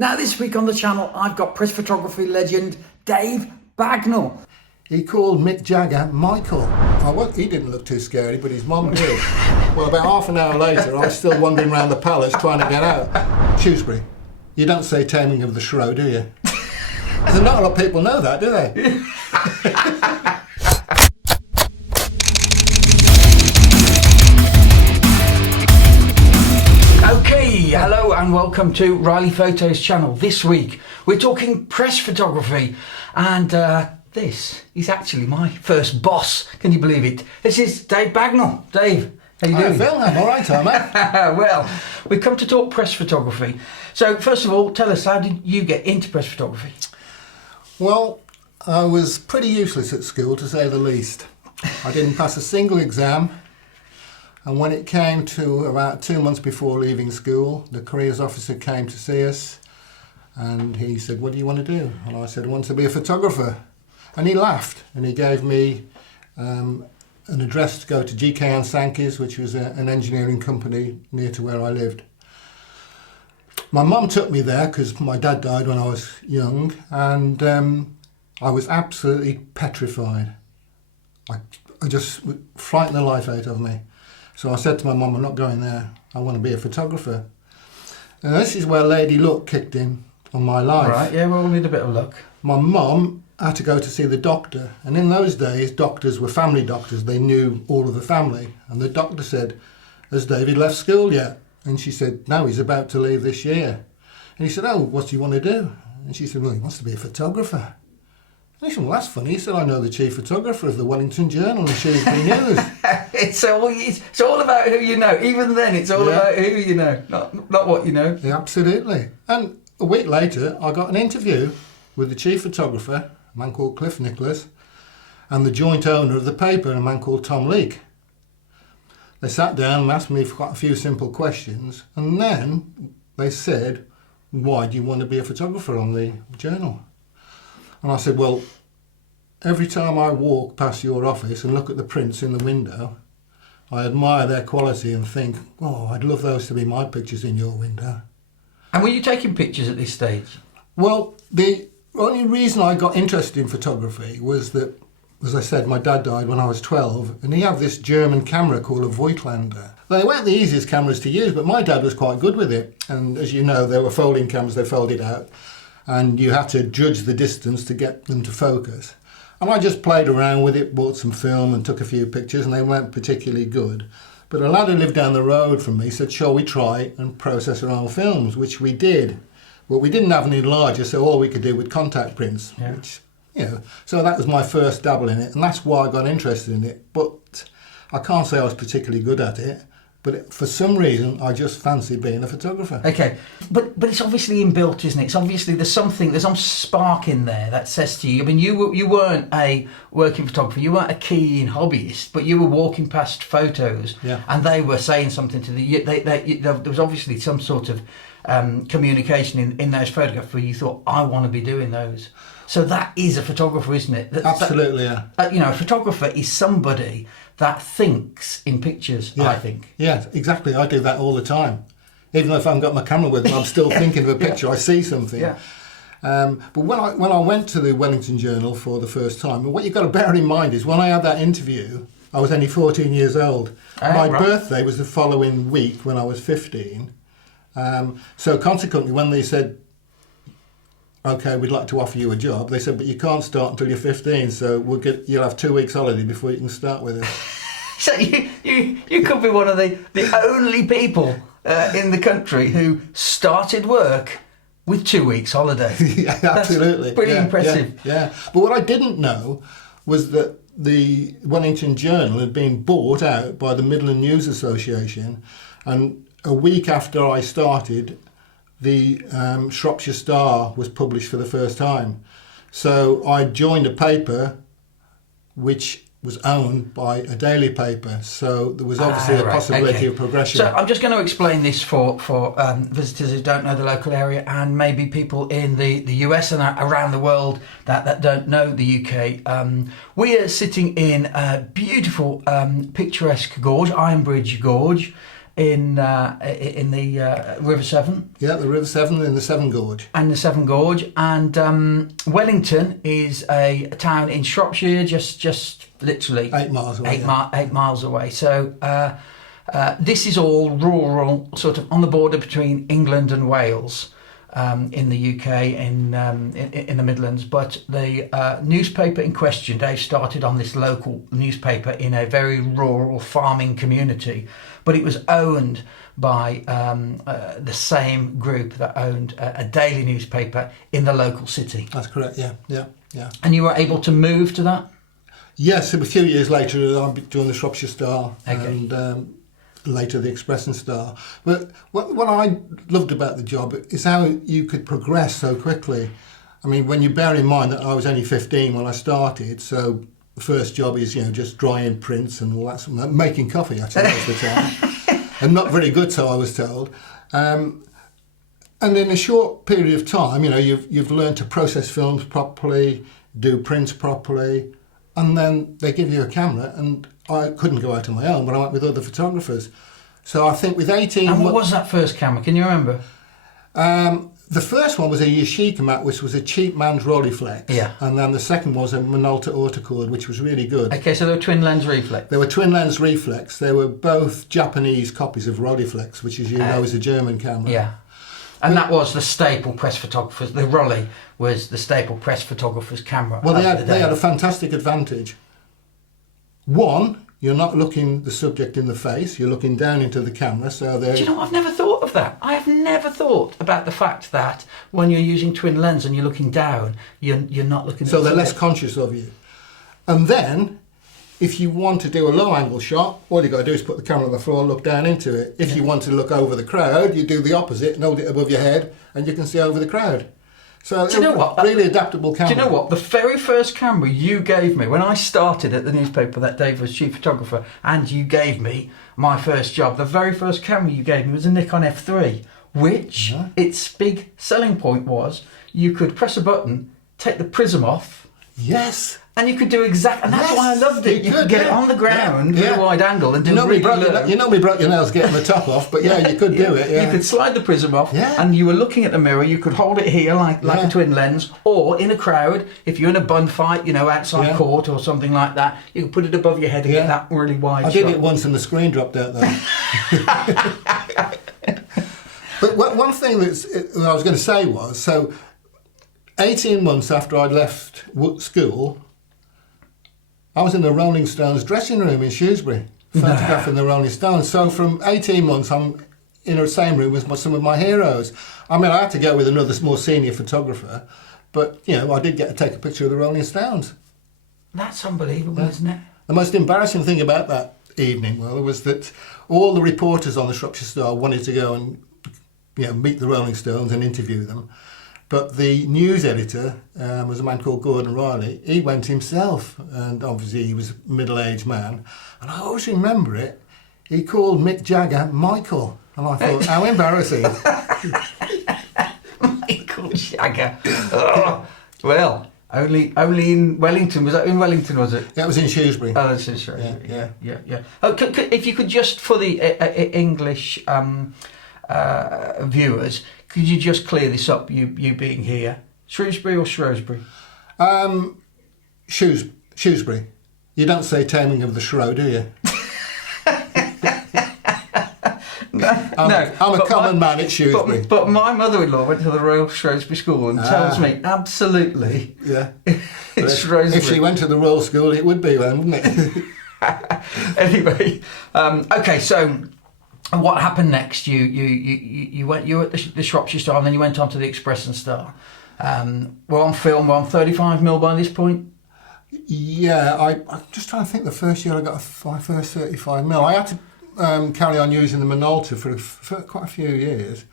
Now this week on the channel, I've got press photography legend Dave Bagnall. He called Mick Jagger Michael. He didn't look too scary, but his mum did. Well, about half an hour later, I was still wandering around the palace trying to get out. Shrewsbury. You don't say Taming of the Shrew, do you? There's not a lot of people know that, do they? Okay, hello and welcome to Riley Photos channel. This week we're talking press photography, and this is actually my first boss. Can you believe it? This is Dave Bagnall. Dave, how you doing? Phil, I'm all right, mate. Well, we've come to talk press photography. So first of all, tell us, how did you get into press photography? Well, I was pretty useless at school, to say the least. I didn't pass a single exam. And when it came to about 2 months before leaving school, the careers officer came to see us and he said, "What do you want to do?" And I said, "I want to be a photographer." And he laughed and he gave me an address to go to GK & Sankey's, which was an engineering company near to where I lived. My mum took me there because my dad died when I was young, and I was absolutely petrified. I just frightened the life out of me. So I said to my mum, "I'm not going there. I want to be a photographer." And this is where Lady Luck kicked in on my life. Right, yeah, we all need a bit of luck. My mum had to go to see the doctor. And in those days, doctors were family doctors. They knew all of the family. And the doctor said, "Has David left school yet?" And she said, "No, he's about to leave this year." And he said, "Oh, what do you want to do?" And she said, "Well, he wants to be a photographer." And he said, "Well, that's funny." He said, "I know the chief photographer of the Wellington Journal and Shrewsbury News." It's all about who you know. Even then, it's all about who you know, not what you know. Yeah, absolutely. And a week later, I got an interview with the chief photographer, a man called Cliff Nicholas, and the joint owner of the paper, a man called Tom Leake. They sat down and asked me quite a few simple questions, and then they said, "Why do you want to be a photographer on the journal?" And I said, "Well, every time I walk past your office and look at the prints in the window, I admire their quality and think, oh, I'd love those to be my pictures in your window." And were you taking pictures at this stage? Well, the only reason I got interested in photography was that, as I said, my dad died when I was 12, and he had this German camera called a Voigtlander. They weren't the easiest cameras to use, but my dad was quite good with it. And as you know, they were folding cameras, they folded out, and you had to judge the distance to get them to focus. And I just played around with it, bought some film and took a few pictures, and they weren't particularly good. But a lad who lived down the road from me said, "Shall we try and process our own films?" Which we did. But we didn't have any larger, so all we could do with contact prints. Yeah. Which, so that was my first dabble in it, and that's why I got interested in it. But I can't say I was particularly good at it. But for some reason, I just fancied being a photographer. Okay, but it's obviously inbuilt, isn't it? It's obviously there's some spark in there that says to you. I mean, you weren't a working photographer, you weren't a keen hobbyist, but you were walking past photos, and they were saying something to there was obviously some sort of communication in those photographs where you thought, I want to be doing those. So that is a photographer, isn't it? Absolutely, yeah. A photographer is somebody that thinks in pictures, I think. Yeah, exactly. I do that all the time. Even though if I haven't got my camera with me, I'm still thinking of a picture. I see something. Yeah. But when I went to the Wellington Journal for the first time, what you've got to bear in mind is when I had that interview, I was only 14 years old. My birthday was the following week when I was 15. So consequently, when they said, "Okay, we'd like to offer you a job," they said, "But you can't start until you're 15, so you'll have 2 weeks holiday before you can start with us." So you could be one of the only people in the country who started work with 2 weeks holiday. Yeah, absolutely. That's pretty impressive. Yeah. But what I didn't know was that the Wellington Journal had been bought out by the Midland News Association, and a week after I started, the Shropshire Star was published for the first time. So I joined a paper which was owned by a daily paper, so there was obviously a possibility of progression. So I'm just going to explain this for visitors who don't know the local area, and maybe people in the US and around the world that don't know the UK. We are sitting in a beautiful picturesque gorge, Ironbridge Gorge, in the River Severn. Yeah, the River Severn in the Severn Gorge. And the Severn Gorge. And Wellington is a town in Shropshire, just literally 8 miles away. 8 miles away. So this is all rural, sort of on the border between England and Wales. In the UK, in the Midlands, but the newspaper in question, Dave started on this local newspaper in a very rural farming community, but it was owned by the same group that owned a daily newspaper in the local city. That's correct. Yeah. And you were able to move to that? Yes, a few years later, I joined the Shropshire Star, Okay. and later the Express and Star. But what I loved about the job is how you could progress so quickly. I mean, when you bear in mind that I was only 15 when I started, so the first job is, just drying prints and all that sort of, making coffee actually most of the time, and not very good, so I was told. And in a short period of time, you've learned to process films properly, do prints properly, and then they give you a camera, and I couldn't go out on my own, but I went with other photographers. So I think with 18... And what was that first camera? Can you remember? The first one was a Yashica mat, which was a cheap man's Rolleiflex. Yeah. And then the second was a Minolta Autocord, which was really good. Okay, so they were twin lens reflex. They were twin lens reflex. They were both Japanese copies of Rolleiflex, which, as you know, is a German camera. Yeah. And that was the staple press photographer's, the Rolly was the staple press photographer's camera. Well, they had a fantastic advantage. One, you're not looking the subject in the face, you're looking down into the camera, so they're... Do you know, I've never thought of that. I have never thought about the fact that when you're using twin lens and you're looking down, you're not looking at So the they're less subject. conscious of you. And then, if you want to do a low angle shot, all you've got to do is put the camera on the floor and look down into it. If you want to look over the crowd, you do the opposite and hold it above your head and you can see over the crowd. So Do you know what? really adaptable camera. Do you know what? The very first camera you gave me, when I started at the newspaper that Dave was chief photographer, and you gave me my first job, the very first camera you gave me was a Nikon F3, which its big selling point was you could press a button, take the prism off, Yes. and you could do exactly, and that's Yes, why I loved it. You could get it on the ground with a wide angle and do me really broke low. me broke your nails getting the top off, but you could do it. Yeah. You could slide the prism off, Yeah. and you were looking at the mirror. You could hold it here like a twin lens, or in a crowd, if you're in a bun fight, outside court or something like that, you could put it above your head and get that really wide I shot. did it once and the screen dropped out though. But one thing that I was going to say was, so 18 months after I'd left school, I was in the Rolling Stones dressing room in Shrewsbury, photographing the Rolling Stones. So from 18 months, I'm in the same room with some of my heroes. I mean, I had to go with another more senior photographer, but, I did get to take a picture of the Rolling Stones. That's unbelievable, isn't it? The most embarrassing thing about that evening, was that all the reporters on the Shropshire Star wanted to go and, meet the Rolling Stones and interview them. But the news editor was a man called Gordon Riley. He went himself, and obviously he was a middle-aged man. And I always remember it. He called Mick Jagger Michael. And I thought, how embarrassing. Michael Jagger. Oh, well, only in Wellington. Was that in Wellington, was it? That was in Shrewsbury. Oh, that's in Shrewsbury. Yeah. Oh, if you could just, for the English viewers, could you just clear this up, you being here? Shrewsbury or Shrewsbury? Shrewsbury. You don't say Taming of the Shrew, do you? I'm a common man at Shrewsbury. But my mother-in-law went to the Royal Shrewsbury School and tells me absolutely Yeah. it's Shrewsbury. If she went to the Royal School, it would be then, wouldn't it? Anyway, okay, so what happened next? You were at the Shropshire Star, and then you went on to the Express and Star. We're on film. We're on 35mm by this point. Yeah, I'm just trying to think. The first year I got my first 35mm. I had to carry on using the Minolta for quite a few years.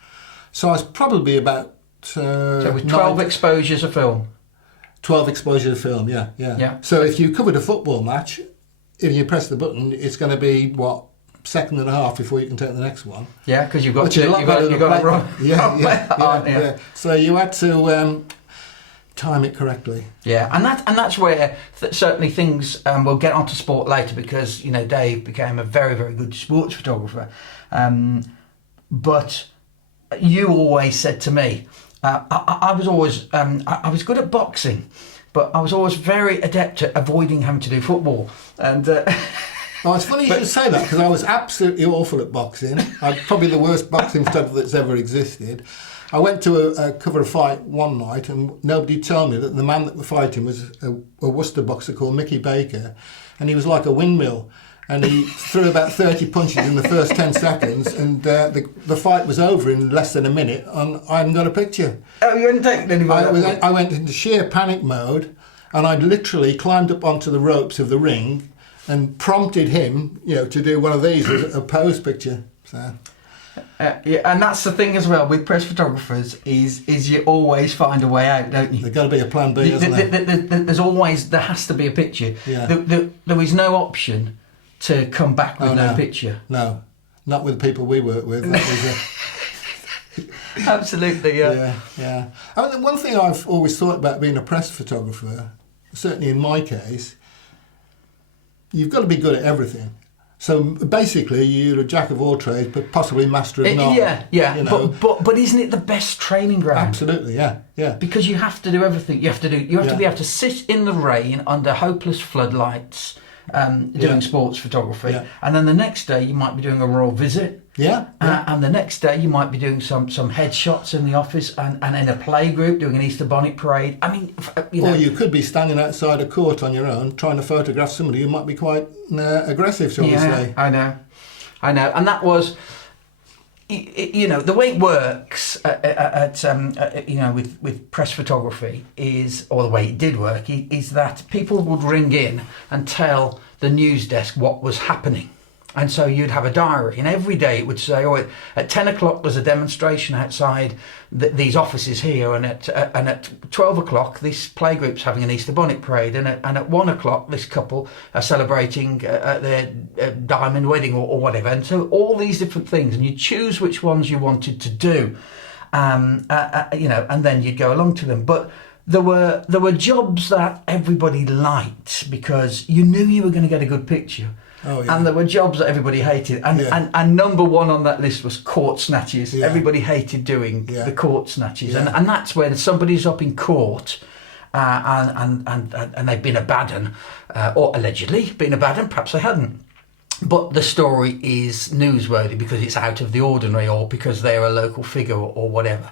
So I was probably about So with 12 exposures of film. 12 exposures of film. Yeah. So if you covered a football match, if you press the button, it's going to be second and a half before you can take the next one. Yeah, because you've got Which to, is a lot you've got better to than run. Yeah. So you had to time it correctly. Yeah, and that's where certainly things. We'll get onto sport later because Dave became a very, very good sports photographer, But you always said to me, I was always, I was good at boxing, but I was always very adept at avoiding having to do football. And Oh, it's funny you should say that, because I was absolutely awful at boxing. I'm probably the worst boxing photographer that's ever existed. I went to cover a fight one night, and nobody told me that the man that was fighting was a Worcester boxer called Mickey Baker, and he was like a windmill. And he threw about 30 punches in the first 10 seconds, and the fight was over in less than a minute, and I hadn't got a picture. Oh, you hadn't taken anybody? I went into sheer panic mode, and I'd literally climbed up onto the ropes of the ring and prompted him, to do one of these as a pose picture. So. Yeah, and that's the thing as well with press photographers is you always find a way out, don't you? There's got to be a plan B, isn't there? There has to be a picture. Yeah. There is no option to come back with no picture. No, not with the people we work with. That was Absolutely, yeah. Yeah. I mean, one thing I've always thought about being a press photographer, certainly in my case, you've got to be good at everything. So basically, you're a jack of all trades, but possibly master of none. Yeah. But isn't it the best training ground? Absolutely, yeah. Because you have to do everything. You have to be able to sit in the rain under hopeless floodlights, doing sports photography, and then the next day you might be doing a royal visit. And the next day you might be doing some headshots in the office and in a play group doing an Easter bonnet parade. I mean, Or you could be standing outside a court on your own trying to photograph somebody who might be quite aggressive, shall we say. I know. And that was, the way it works with press photography or the way it did work, is that people would ring in and tell the news desk what was happening. And so you'd have a diary, and every day it would say, at 10 o'clock there's a demonstration outside these offices here, and at 12 o'clock this playgroup's having an Easter bonnet parade, and at 1 o'clock this couple are celebrating their diamond wedding or whatever. And so all these different things, and you choose which ones you wanted to do, and then you'd go along to them. But there were jobs that everybody liked because you knew you were going to get a good picture. Oh, yeah. And there were jobs that everybody hated, and number one on that list was court snatches. Yeah. Everybody hated doing the court snatches, and that's when somebody's up in court, and they've been a bad un, or allegedly been a bad un, perhaps they hadn't, but the story is newsworthy because it's out of the ordinary, or because they're a local figure, or whatever,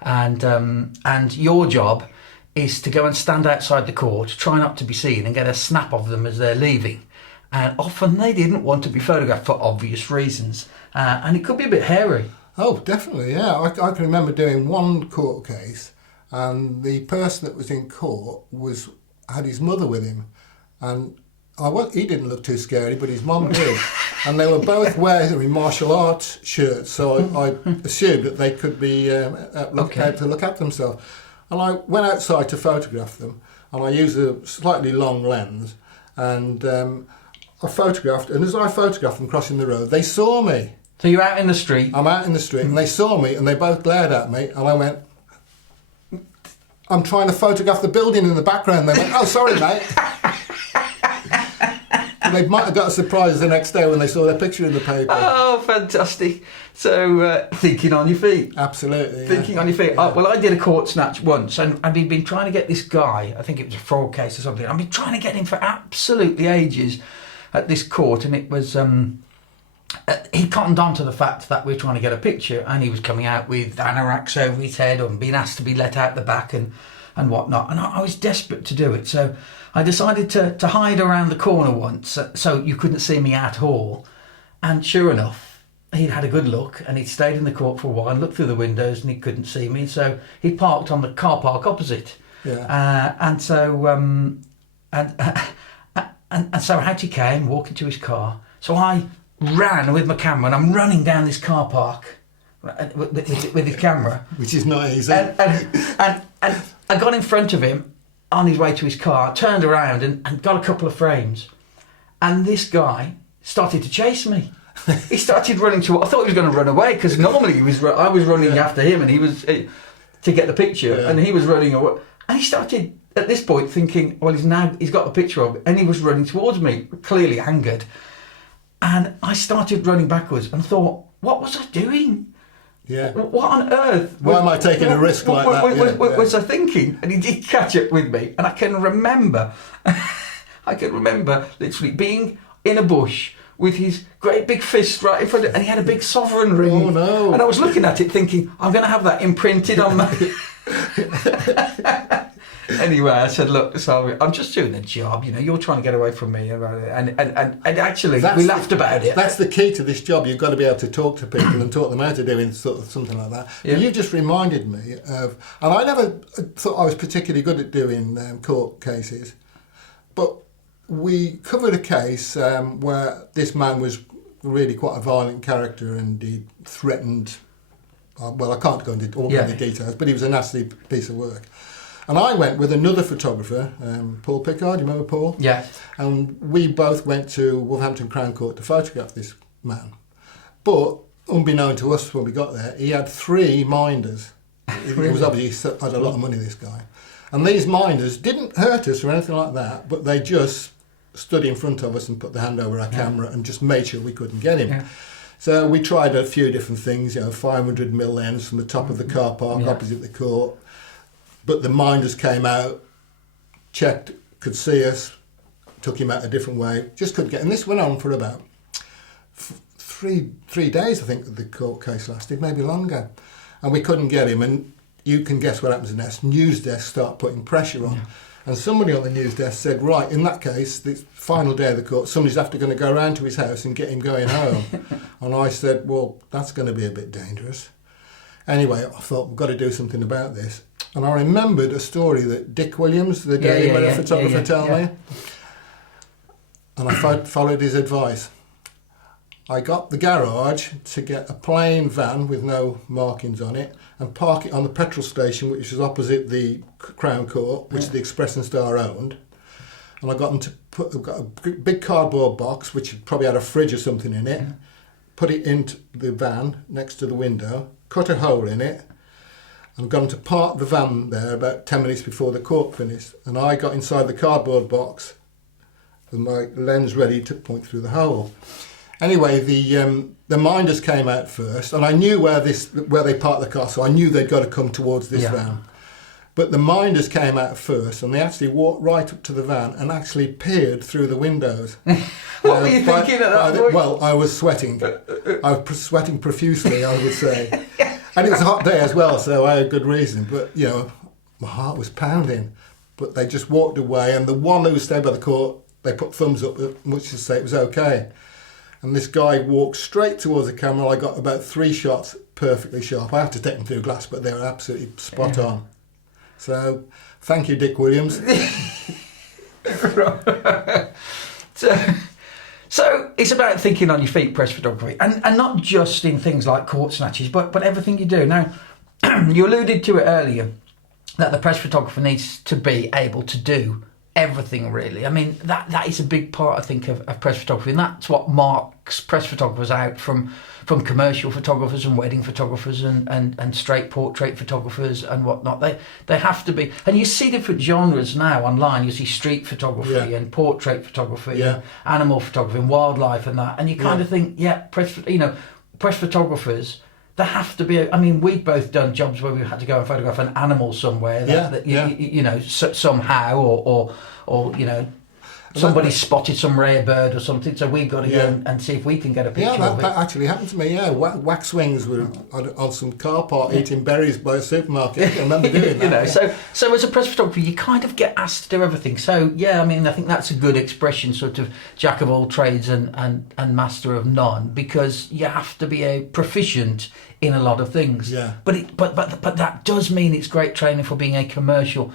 and your job is to go and stand outside the court, try not to be seen, and get a snap of them as they're leaving. And often they didn't want to be photographed for obvious reasons. And it could be a bit hairy. Oh, definitely, yeah. I can remember doing one court case, and the person that was in court had his mother with him. And he didn't look too scary, but his mum did. And they were both wearing martial arts shirts, so I assumed that they could be able to look at themselves. And I went outside to photograph them, and I used a slightly long lens, and I photographed, and as I photographed them crossing the road, they saw me. So you're out in the street? I'm out in the street, and they saw me, and they both glared at me, and I went, I'm trying to photograph the building in the background. They went, oh, sorry, mate. And they might have got a surprise the next day when they saw their picture in the paper. Oh, fantastic. So, thinking on your feet. Absolutely. Thinking on your feet. Yeah. Well, I did a court snatch once, and I've been trying to get this guy, I think it was a fraud case or something, I've been trying to get him for absolutely ages at this court, and it was he cottoned on to the fact that we were trying to get a picture, and he was coming out with anoraks over his head and being asked to be let out the back and whatnot, and I was desperate to do it, so I decided to hide around the corner once so you couldn't see me at all. And sure enough, he'd had a good look, and he'd stayed in the court for a while and looked through the windows, and he couldn't see me, so he parked on the car park opposite. And so out he came, walking to his car. So I ran with my camera, and I'm running down this car park with his camera. Which is not easy. And I got in front of him on his way to his car, turned around and got a couple of frames. And this guy started to chase me. He started running I thought he was going to run away, because normally I was running after him, and he was to get the picture, and he was running away. And he started at this point thinking, well, he's got the picture of it, and he was running towards me, clearly angered. And I started running backwards and thought, what was I doing? Yeah. What on earth? Why am I taking a risk like that? Was I thinking? And he did catch up with me, and I can remember, literally being in a bush with his great big fist right in front of, and he had a big sovereign ring. Oh no! And I was looking at it, thinking, I'm going to have that imprinted on my. Anyway, I said, look, so I'm just doing a job, you know, you're trying to get away from me. And actually, we laughed about it. That's the key to this job. You've got to be able to talk to people and talk them out of doing sort of something like that. Yeah. You just reminded me of, and I never thought I was particularly good at doing court cases, but we covered a case where this man was really quite a violent character, and he threatened, well, I can't go into all the details, but he was a nasty piece of work. And I went with another photographer, Paul Pickard, you remember Paul? Yeah. And we both went to Wolverhampton Crown Court to photograph this man. But unbeknown to us when we got there, he had 3 minders. It was obviously, he had a lot of money, this guy. And these minders didn't hurt us or anything like that, but they just stood in front of us and put their hand over our camera and just made sure we couldn't get him. Yeah. So we tried a few different things, 500mm lens from the top of the car park opposite the court. But the minders came out, checked, could see us, took him out a different way, just couldn't get him. And this went on for about 3 days, I think, the court case lasted, maybe longer. And we couldn't get him. And you can guess what happens next. News desk start putting pressure on. Yeah. And somebody on the news desk said, right, in that case, the final day of the court, somebody's after going to go around to his house and get him going home. And I said, well, that's going to be a bit dangerous. Anyway, I thought, we've got to do something about this. And I remembered a story that Dick Williams, the Daily Mail photographer, told me. And I followed his advice. I got the garage to get a plain van with no markings on it and park it on the petrol station, which is opposite the Crown Court, which the Express and Star owned. And I got them to got a big cardboard box, which probably had a fridge or something in it, put it into the van next to the window, cut a hole in it, and got them to park the van there about 10 minutes before the court finished. And I got inside the cardboard box with my lens ready to point through the hole. Anyway, the minders came out first, and I knew where they parked the car, so I knew they'd got to come towards this van. But the minders came out first, and they actually walked right up to the van and actually peered through the windows. What were you thinking at that point? Well, I was sweating. I was sweating profusely, I would say. And it was a hot day as well, so I had good reason. But, my heart was pounding. But they just walked away, and the one who stayed by the court, they put thumbs up, much to say it was okay. And this guy walked straight towards the camera. I got about 3 shots perfectly sharp. I had to take them through glass, but they were absolutely spot on. So, thank you, Dick Williams. So it's about thinking on your feet, press photography, and not just in things like court snatches, but everything you do. Now, you alluded to it earlier, that the press photographer needs to be able to do everything, really. I mean, that is a big part, I think, of press photography, and that's what marks press photographers out from commercial photographers and wedding photographers and straight portrait photographers and whatnot. They have to be, and you see different genres now online. You see street photography and portrait photography and animal photography and wildlife and that, and you kind of think, press photographers, they have to be. I mean, we've both done jobs where we've had to go and photograph an animal somewhere somehow, or somebody spotted some rare bird or something, so we've got to go and see if we can get a picture of it. That actually happened to me, Waxwings were on some car park eating berries by a supermarket. I remember doing that. So as a press photographer, you kind of get asked to do everything. So, I mean, I think that's a good expression, sort of jack of all trades and master of none, because you have to be a proficient in a lot of things. Yeah. But that does mean it's great training for being a commercial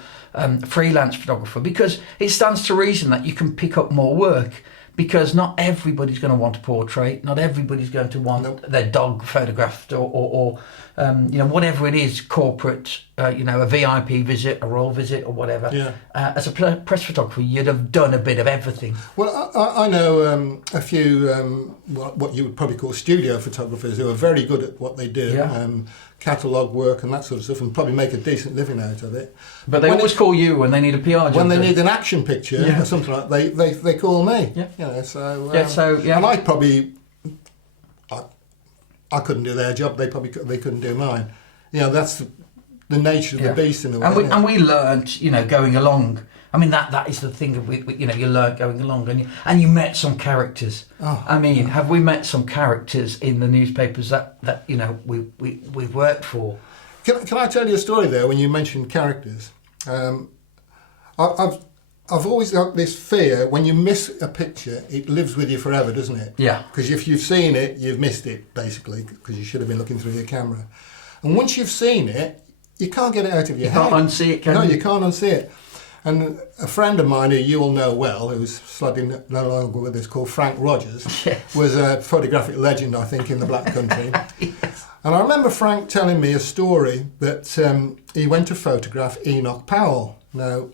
freelance photographer, because it stands to reason that you can pick up more work, because not everybody's going to want a portrait, not everybody's going to want their dog photographed or whatever it is, corporate, a VIP visit, a royal visit or whatever. Yeah. As a press photographer, you'd have done a bit of everything. Well, I know a few what you would probably call studio photographers who are very good at what they do. Catalogue work and that sort of stuff, and probably make a decent living out of it. But they always call you when they need a PR job. When they need an action picture or something like that, they call me. Yeah. And I I couldn't do their job. They couldn't do mine. You know, that's the nature of the beast in a way. And we learnt, you know, going along. I mean, that is the thing with you know, you learn going along, and you met some characters. Oh, I mean, have we met some characters in the newspapers that you know we've worked for? Can I tell you a story there when you mentioned characters? I've always got this fear, when you miss a picture, it lives with you forever, doesn't it? Yeah. Because if you've seen it, you've missed it, basically, because you should have been looking through your camera. And once you've seen it, you can't get it out of your head. You can't unsee it, can you? No, you can't unsee it. And a friend of mine who you all know well, who's slugging no longer with us, called Frank Rogers, Yes. was a photographic legend, I think, in the Black Country. Yes. And I remember Frank telling me a story that he went to photograph Enoch Powell. Now,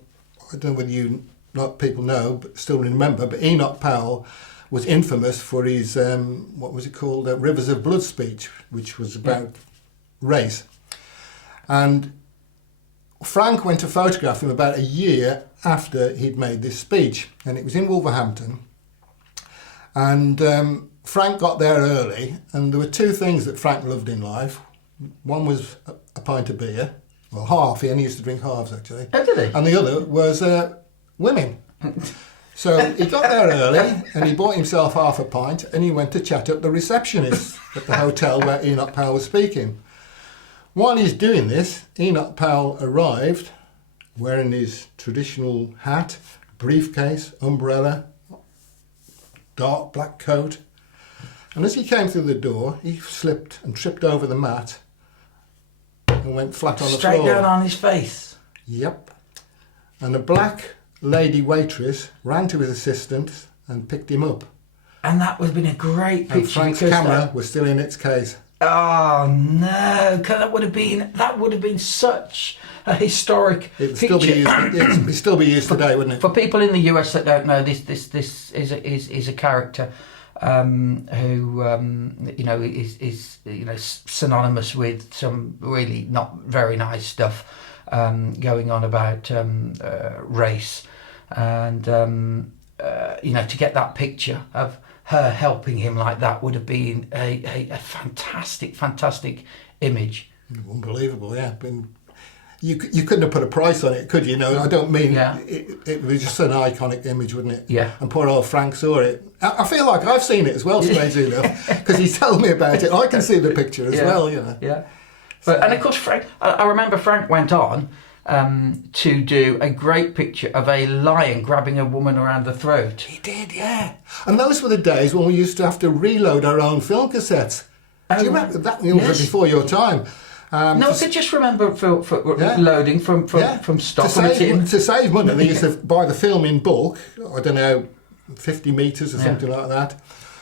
I don't know whether people know, but still remember, but Enoch Powell was infamous for his, what was it called, Rivers of Blood speech, which was about race. And Frank went to photograph him about a year after he'd made this speech, and it was in Wolverhampton. And Frank got there early, and there were two things that Frank loved in life. One was a pint of beer, well, half. He only used to drink halves, actually. Oh, did he? And the other was women. So he got there early, and he bought himself half a pint, and he went to chat up the receptionist at the hotel where Enoch Powell was speaking. While he's doing this, Enoch Powell arrived wearing his traditional hat, briefcase, umbrella, dark black coat. And as he came through the door, he slipped and tripped over the mat and went flat on the floor. Straight down on his face. Yep. And a black lady waitress ran to his assistant and picked him up. And that would have been a great picture. And Frank's because camera was still in its case. Oh no! Because that would have been such a historic It would picture. still be used. It'd still be used today, wouldn't it? For people in the US that don't know, this is a character who you know is you know synonymous with some really not very nice stuff going on about race, and you know, to get that picture of her helping him like that would have been a fantastic image. Unbelievable, yeah. But you couldn't have put a price on it, could you? No, I don't mean it was just an iconic image, wouldn't it? Yeah. And poor old Frank saw it. I feel like I've seen it as well, strangely enough, because he's told me about it. I can see the picture as well, you know. Yeah. But, and of course, Frank, I remember Frank went on to do a great picture of a lion grabbing a woman around the throat. He did, yeah. And those were the days when we used to have to reload our own film cassettes. Do you remember that? It was before your time. No, I could just remember for loading from stock. To save money, they used to buy the film in bulk, I don't know, 50 metres or something like that.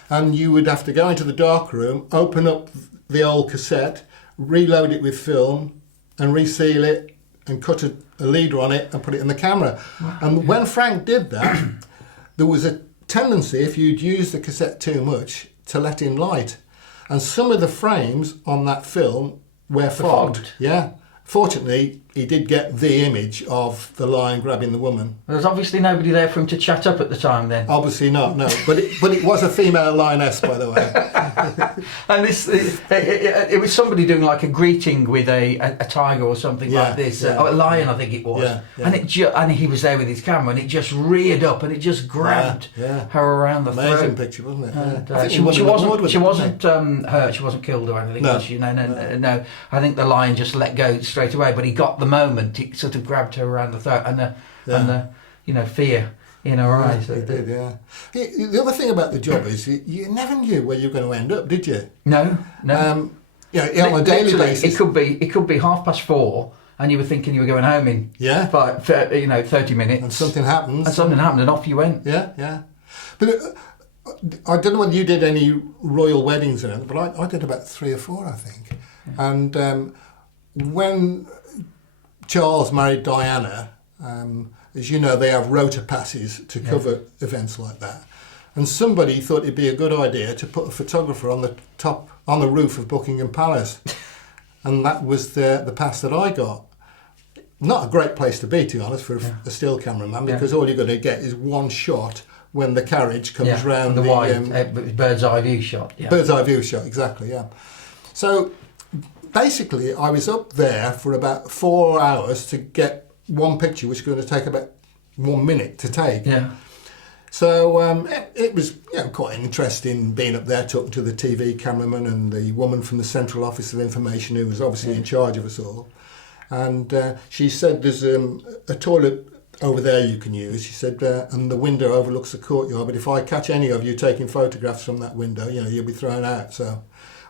And you would have to go into the dark room, open up the old cassette, reload it with film and reseal it and cut a leader on it and put it in the camera. Wow, and when Frank did that, there was a tendency, if you'd use the cassette too much, to let in light. And some of the frames on that film were fogged. Yeah. Fortunately, he did get the image of the lion grabbing the woman. There was obviously nobody there for him to chat up at the time then. Obviously not, no. But it was a female lioness, by the way. And it was somebody doing like a greeting with a tiger or something like this. Or a lion, I think it was. Yeah, yeah. And he was there with his camera, and it just reared up and it just grabbed her around the throat. Amazing picture, wasn't it? And, she wasn't hurt. She wasn't killed or anything. No. Was she? No. I think the lion just let go straight away, but he got the moment. He sort of grabbed her around the throat, and the you know, fear in her eyes. He did, yeah. The other thing about the job is you never knew where you were going to end up, did you? No. On a daily basis, it could be 4:30, and you were thinking you were going home in 30 minutes, and something happens, and off you went. Yeah. But I don't know whether you did any royal weddings or anything, but I did about 3 or 4, I think. Yeah. And when Charles married Diana, as you know, they have rota passes to cover events like that. And somebody thought it'd be a good idea to put a photographer on the roof of Buckingham Palace. And that was the pass that I got. Not a great place to be, to be honest, for a still cameraman, because all you're going to get is one shot when the carriage comes round the wide bird's eye view shot. Yeah. Bird's eye view shot, exactly, yeah. So basically, I was up there for about 4 hours to get one picture, which was going to take about 1 minute to take. Yeah. So it was quite interesting being up there talking to the TV cameraman and the woman from the Central Office of Information who was obviously in charge of us all. And she said there's a toilet over there you can use. She said, and the window overlooks the courtyard, but if I catch any of you taking photographs from that window, you'll be thrown out. So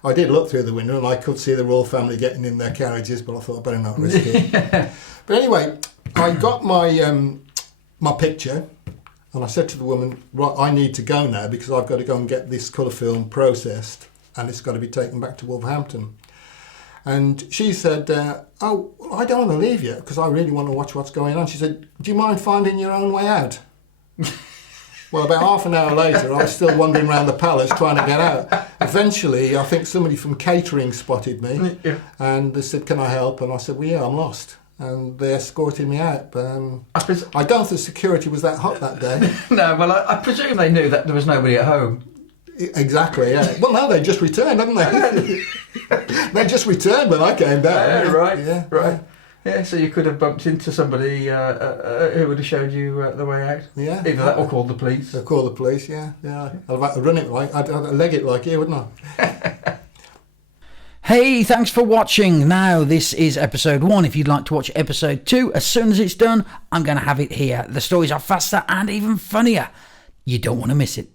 I did look through the window and I could see the royal family getting in their carriages, but I thought I'd better not risk it. But anyway, I got my picture. And I said to the woman, right, I need to go now because I've got to go and get this colour film processed and it's got to be taken back to Wolverhampton. And she said, oh, I don't want to leave yet because I really want to watch what's going on. She said, do you mind finding your own way out? Well, about half an hour later, I was still wandering around the palace trying to get out. Eventually, I think somebody from catering spotted me and they said, can I help? And I said, well, yeah, I'm lost. And they escorted me out. But I don't think security was that hot that day. No, well, I presume they knew that there was nobody at home. Exactly, yeah. Well, no, they just returned, haven't they? They just returned when I came back. Yeah, right, yeah, right. Yeah, so you could have bumped into somebody who would have showed you the way out. Yeah. Either that or called the police. They'll call the police, yeah. I'd run it I'd leg it like you, wouldn't I? Hey, thanks for watching. Now, this is episode 1. If you'd like to watch episode 2, as soon as it's done, I'm going to have it here. The stories are faster and even funnier. You don't want to miss it.